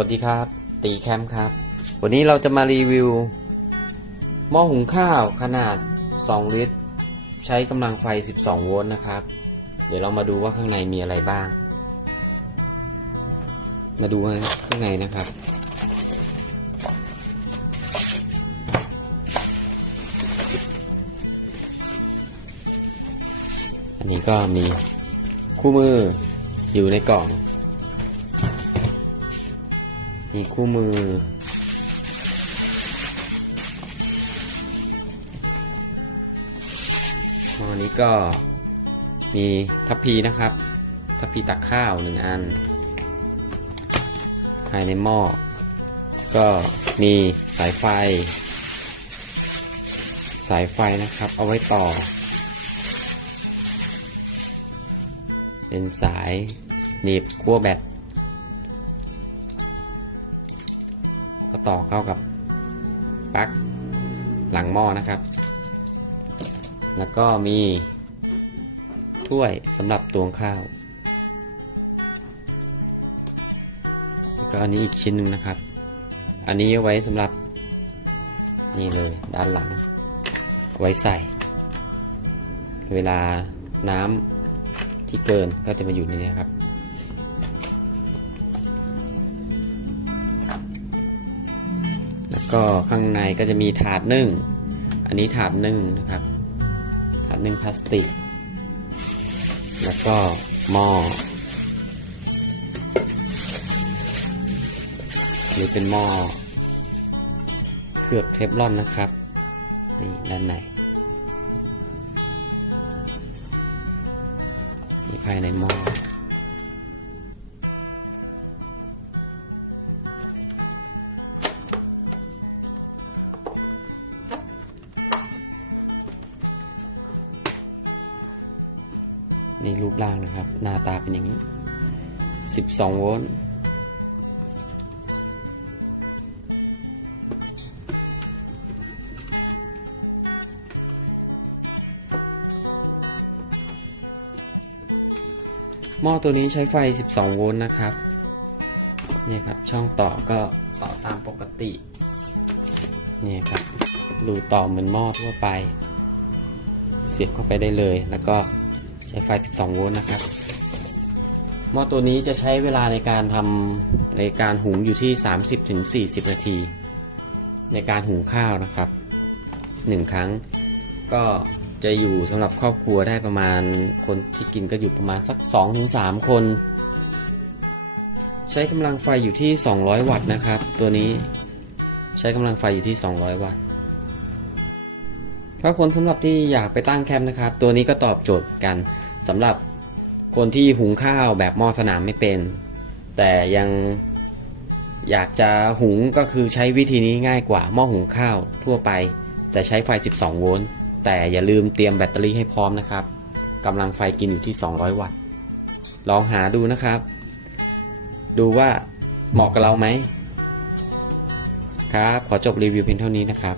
วัสดีครับ ตีแคมป์ครับ วันนี้เราจะมารีวิว หม้อหุงข้าวขนาด 2 ลิตร ใช้กำลังไฟ 12 โวลต์นะครับ เดี๋ยวเรามาดูว่าข้างในมีอะไรบ้าง มาดูข้างในนะครับ อันนี้ก็มีคู่มืออยู่ในกล่อง มีคู่มือ อันนี้ก็มีทัพพีนะครับ ทัพพีตักข้าวหนึ่งอัน ภายในหม้อ ก็มีสายไฟ สายไฟนะครับ เอาไว้ต่อ เป็นสายหนีบขั้วแบต ก็ต่อเข้ากับปลั๊กหลังหม้อนะครับ แล้วก็มีถ้วยสำหรับตวงข้าวแล้วก็อันนี้อีกชิ้นหนึ่งนะครับ อันนี้เอาไว้สำหรับนี่เลยด้านหลัง ไว้ใส่ เวลาน้ำที่เกินก็จะมาอยู่ในนี้ครับ แล้วก็ข้างในก็จะมีถาดนึ่ง อันนี้ถาดนึ่งนะครับ ถาดนึ่งพลาสติก แล้วก็หม้ออันนี้เป็นหม้อเคลือบเทฟลอนนะครับ นี่ด้านในนี่ภายในหม้อ นี่รูปร่างนะครับ หน้าตาเป็นอย่างนี้ 12 โวลต์หม้อตัวนี้ใช้ไฟ 12 โวลต์นะครับ เนี่ยครับ ช่องต่อก็ต่อตามปกติ เนี่ยครับ รูต่อเหมือนหม้อทั่วไป เสียบเข้าไปได้เลย แล้วก็ ช้ไฟ 12 โวลต์นะครับหม้อตัวนี้จะใช้เวลาในการทำในการหุงอยู่ที่ 30-40 นาที ในการหุงข้าวนะครับ 1 ครั้ง ก็จะอยู่สำหรับครอบครัวได้ประมาณคนที่กินก็อยู่ประมาณสัก 2-3 คน ใช้กำลังไฟอยู่ที่ 200 วัตต์นะครับ ตัวนี้ใช้กำลังไฟอยู่ที่ 200 วัตต์ถ้าคนสำหรับที่อยากไปตั้งแคมป์นะครับ ตัวนี้ก็ตอบโจทย์กัน สำหรับคนที่หุงข้าวแบบหม้อสนามไม่เป็น แต่ยังอยากจะหุงก็คือใช้วิธีนี้ง่ายกว่าหม้อหุงข้าวทั่วไป แต่ใช้ไฟ 12 โวลต์แต่อย่าลืมเตรียมแบตเตอรี่ให้พร้อมนะครับกำลังไฟกินอยู่ที่ 200 วัตต์ลองหาดูนะครับ ดูว่าเหมาะกับเราไหมครับ ขอจบรีวิวเพียงเท่านี้นะครับ